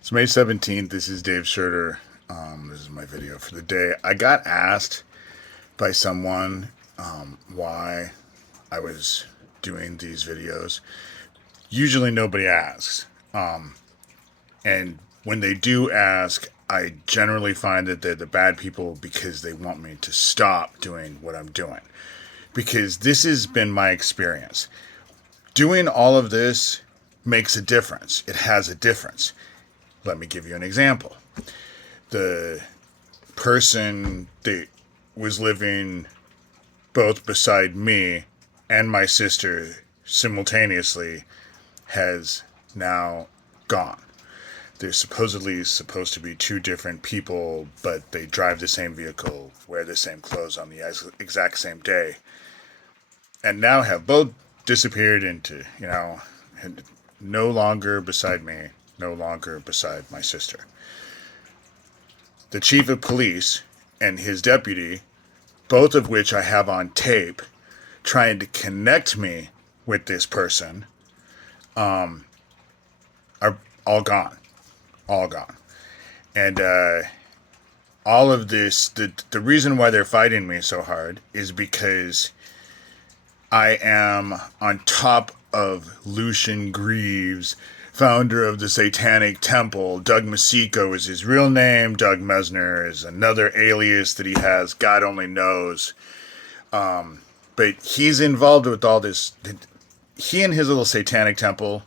It's May 17th. This is Dave Shurter. This is my video for the day. I got asked by someone why I was doing these videos. Usually nobody asks. And when they do ask, I generally find that they're the bad people because they want me to stop doing what I'm doing. Because this has been my experience. Doing all of this makes a difference. It has a difference. Let me give you an example. The person that was living both beside me and my sister simultaneously has now gone. They're supposedly supposed to be two different people, but they drive the same vehicle, wear the same clothes on the exact same day, and now have both disappeared into, and no longer beside me, no longer beside my sister. The chief of police and his deputy, both of which I have on tape, trying to connect me with this person, are all gone. All gone. And all of this, the reason why they're fighting me so hard is because I am on top of Lucian Greaves, founder of the Satanic Temple. Doug Masico is his real name. Doug Mesner is another alias that he has. God only knows. But he's involved with all this. He and his little Satanic Temple,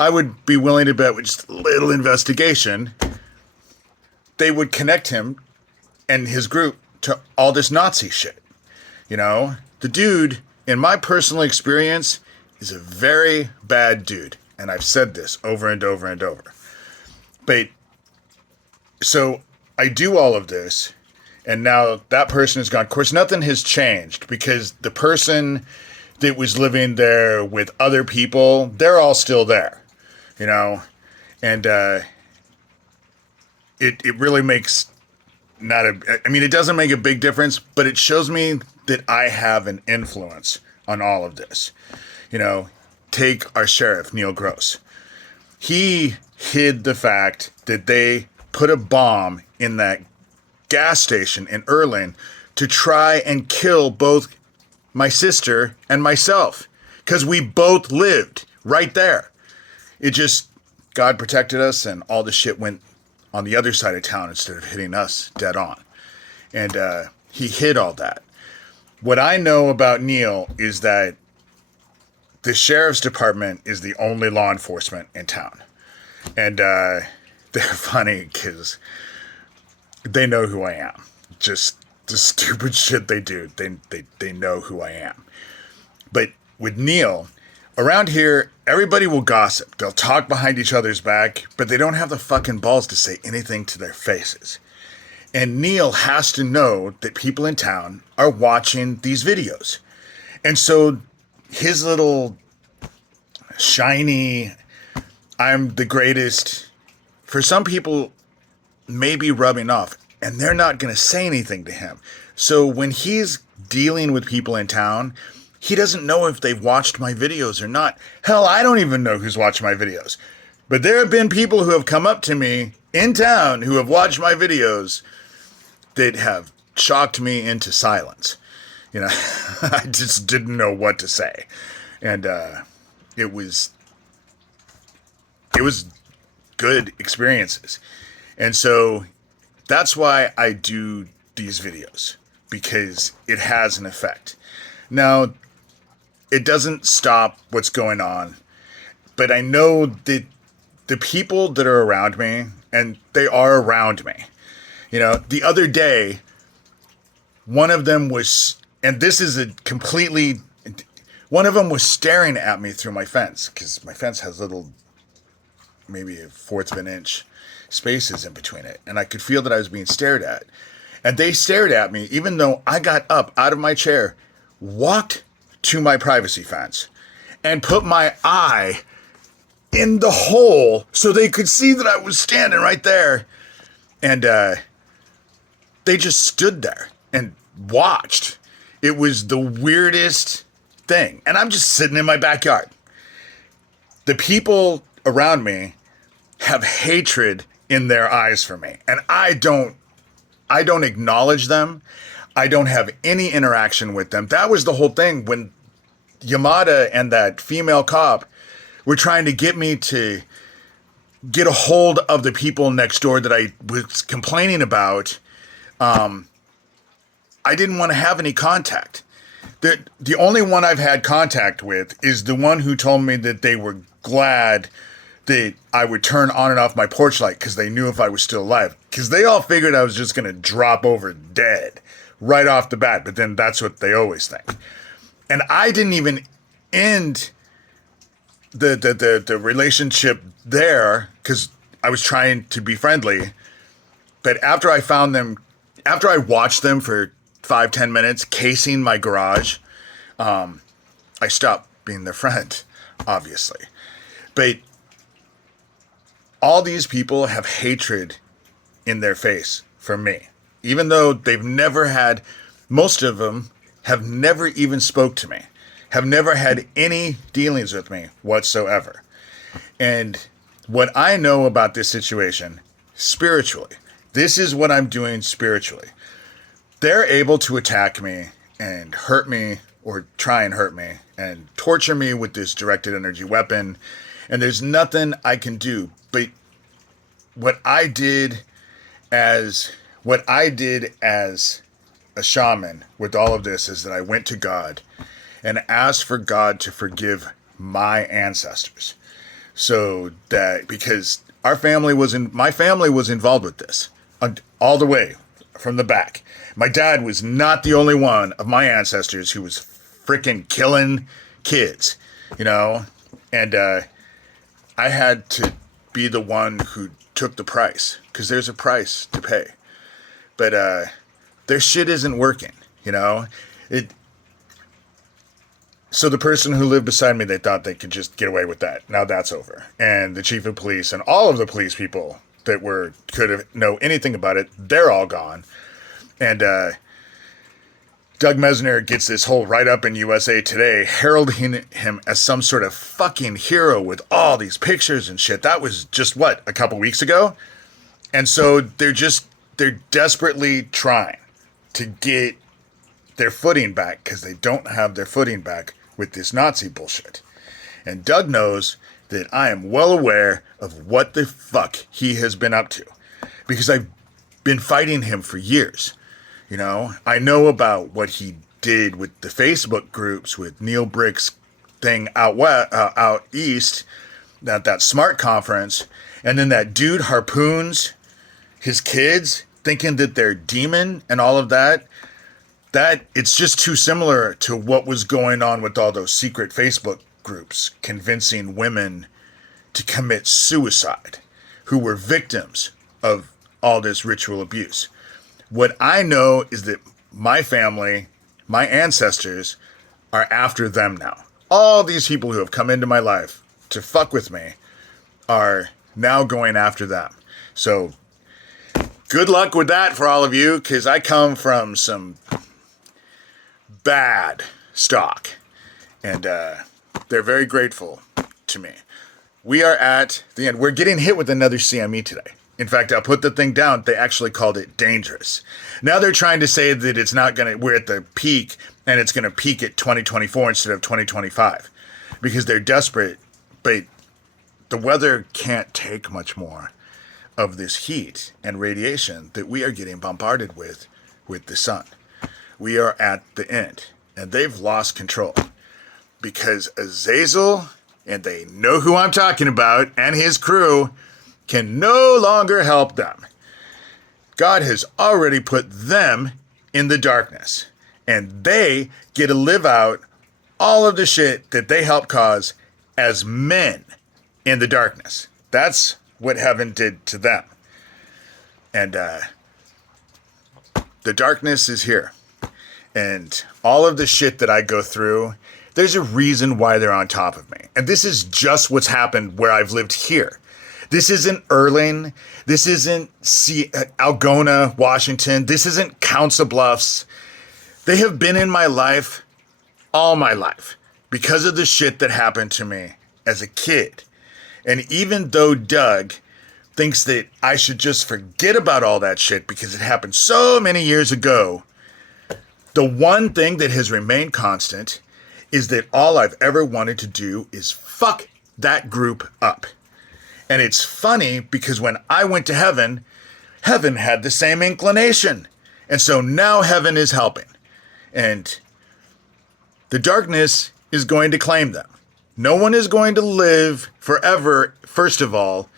I would be willing to bet with just a little investigation, they would connect him and his group to all this Nazi shit. The dude, in my personal experience, is a very bad dude. And I've said this over and over and over. But so I do all of this, and now that person is gone. Of course, nothing has changed because the person that was living there with other people, they're all still there, and it really makes it doesn't make a big difference, but it shows me that I have an influence on all of this. Take our sheriff, Neil Gross. He hid the fact that they put a bomb in that gas station in Erling to try and kill both my sister and myself, because we both lived right there. It just, God protected us, and all the shit went on the other side of town instead of hitting us dead on. And he hid all that. What I know about Neil is that the sheriff's department is the only law enforcement in town. And they're funny because they know who I am. Just the stupid shit they do. They know who I am. But with Neil, around here, everybody will gossip. They'll talk behind each other's back, but they don't have the fucking balls to say anything to their faces. And Neil has to know that people in town are watching these videos. And so his little shiny, I'm the greatest, for some people, may be rubbing off, and they're not going to say anything to him. So when he's dealing with people in town, he doesn't know if they've watched my videos or not. Hell, I don't even know who's watched my videos. But there have been people who have come up to me in town who have watched my videos that have shocked me into silence. I just didn't know what to say. And it was good experiences. And so that's why I do these videos, because it has an effect. Now, it doesn't stop what's going on, but I know that the people that are around me, and they are around me, the other day, one of them was, and this is one of them was staring at me through my fence, because my fence has little, maybe a fourth of an inch spaces in between it. And I could feel that I was being stared at. And they stared at me, even though I got up out of my chair, walked to my privacy fence, and put my eye in the hole so they could see that I was standing right there. And they just stood there and watched. It was the weirdest thing. And I'm just sitting in my backyard. The people around me have hatred in their eyes for me. And I don't acknowledge them. I don't have any interaction with them. That was the whole thing when Yamada and that female cop were trying to get me to get a hold of the people next door that I was complaining about. I didn't want to have any contact. The only one I've had contact with is the one who told me that they were glad that I would turn on and off my porch light because they knew if I was still alive. Because they all figured I was just going to drop over dead right off the bat. But then that's what they always think. And I didn't even end the relationship there because I was trying to be friendly. But after I found them, after I watched them for 5-10 minutes casing my garage, I stopped being their friend, obviously. But all these people have hatred in their face for me, even though they've never had, most of them have never even spoke to me, have never had any dealings with me whatsoever. And what I know about this situation spiritually, this is what I'm doing spiritually. They're able to attack me and hurt me or try and hurt me and torture me with this directed energy weapon. And there's nothing I can do. But what I did as a shaman with all of this is that I went to God and asked for God to forgive my ancestors. So that, because my family was involved with this all the way from the back. My dad was not the only one of my ancestors who was freaking killing kids, you know? And I had to be the one who took the price, because there's a price to pay. But their shit isn't working, you know? So the person who lived beside me, they thought they could just get away with that. Now that's over. And the chief of police and all of the police people that could have know anything about it, they're all gone. And Doug Mesner gets this whole write-up in USA Today heralding him as some sort of fucking hero with all these pictures and shit. That was just, what, a couple weeks ago? And so they're desperately trying to get their footing back because they don't have their footing back with this Nazi bullshit. And Doug knows that I am well aware of what the fuck he has been up to because I've been fighting him for years. You know, I know about what he did with the Facebook groups with Neil Brick's thing out east, that SMART conference, and then that dude harpoons his kids thinking that they're demon and all of that. That it's just too similar to what was going on with all those secret Facebook groups convincing women to commit suicide who were victims of all this ritual abuse. What I know is that my family, my ancestors, are after them now. All these people who have come into my life to fuck with me are now going after them. So good luck with that for all of you, because I come from some bad stock. And they're very grateful to me. We are at the end. We're getting hit with another CME today. In fact, I'll put the thing down. They actually called it dangerous. Now they're trying to say that it's not going to, we're at the peak and it's going to peak at 2024 instead of 2025 because they're desperate. But the weather can't take much more of this heat and radiation that we are getting bombarded with the sun. We are at the end and they've lost control because Azazel, and they know who I'm talking about, and his crew can no longer help them. God has already put them in the darkness, and they get to live out all of the shit that they helped cause as men in the darkness. That's what heaven did to them. And the darkness is here. And all of the shit that I go through, there's a reason why they're on top of me. And this is just what's happened where I've lived here. This isn't Erling. This isn't Algona, Washington. This isn't Council Bluffs. They have been in my life all my life because of the shit that happened to me as a kid. And even though Doug thinks that I should just forget about all that shit because it happened so many years ago. The one thing that has remained constant is that all I've ever wanted to do is fuck that group up. And it's funny because when I went to heaven, heaven had the same inclination. And so now heaven is helping. And the darkness is going to claim them. No one is going to live forever, first of all.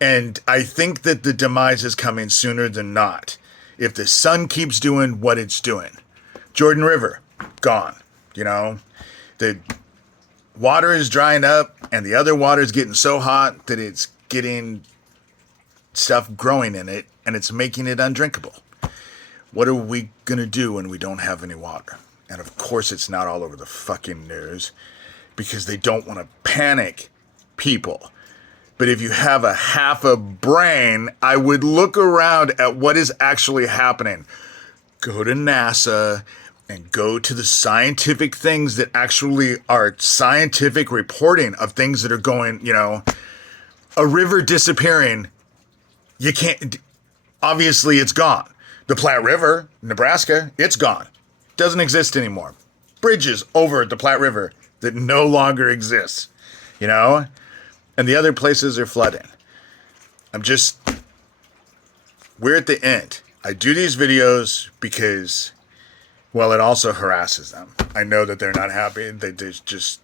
And I think that the demise is coming sooner than not. If the sun keeps doing what it's doing. Jordan River, gone. You know, the water is drying up and the other water is getting so hot that it's getting stuff growing in it and it's making it undrinkable. What are we going to do when we don't have any water? And of course it's not all over the fucking news because they don't want to panic people. But if you have a half a brain, I would look around at what is actually happening. Go to NASA and go to the scientific things that actually are scientific reporting of things that are going, you know, a river disappearing. You can't, obviously it's gone. The Platte River, Nebraska, it's gone. Doesn't exist anymore. Bridges over the Platte River that no longer exists, you know? And the other places are flooding. We're at the end. I do these videos because, well, it also harasses them. I know that they're not happy. There's just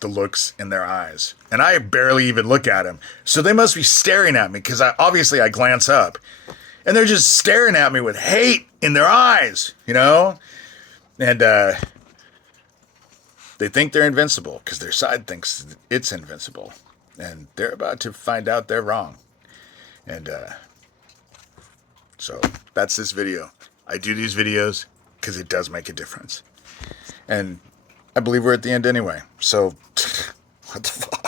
the looks in their eyes. And I barely even look at them. So they must be staring at me because I glance up. And they're just staring at me with hate in their eyes, you know? And they think they're invincible because their side thinks it's invincible. And they're about to find out they're wrong. And so that's this video. I do these videos because it does make a difference. And I believe we're at the end anyway. So what the fuck?